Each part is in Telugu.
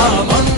আমন্ত্রণ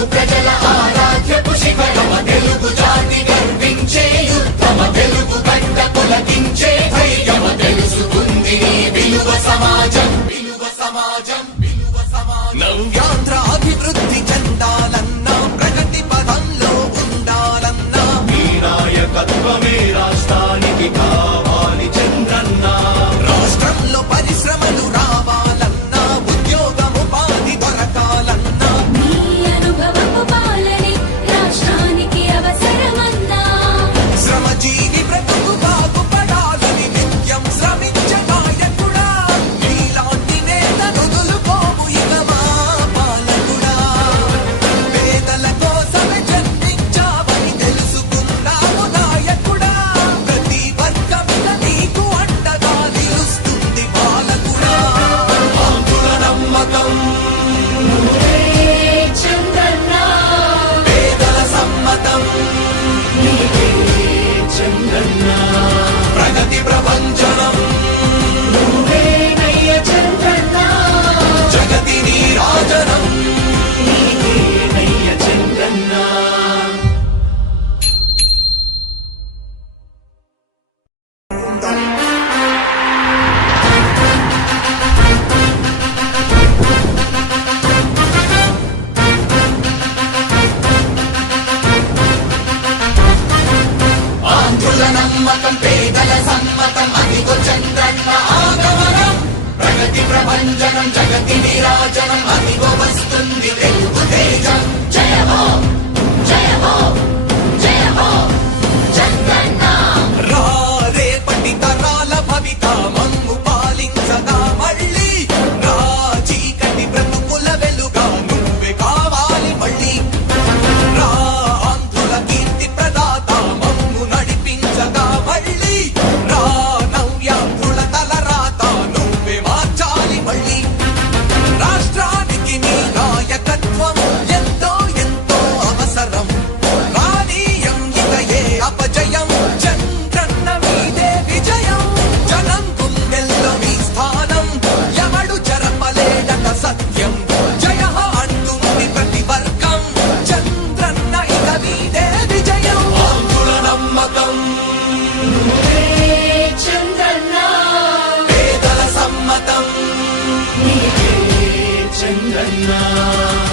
తెలుగు ప్రజల ఆరాధ్యపు శిఖరమ తెలుగు జాతి గర్వించే యుద్ధమ తెలుగు గంట కొలగించే ధైర్యమ తెలుసుకుంది విలువ సమాజం విలువ సమాజం విలువ సమాజం. నవ్యాంధ్ర అభివృద్ధి జగతి విరాజనం అదిగో వస్తుంది తెలుగు తేజం.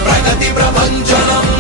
ప్రగతి ప్రభంజనం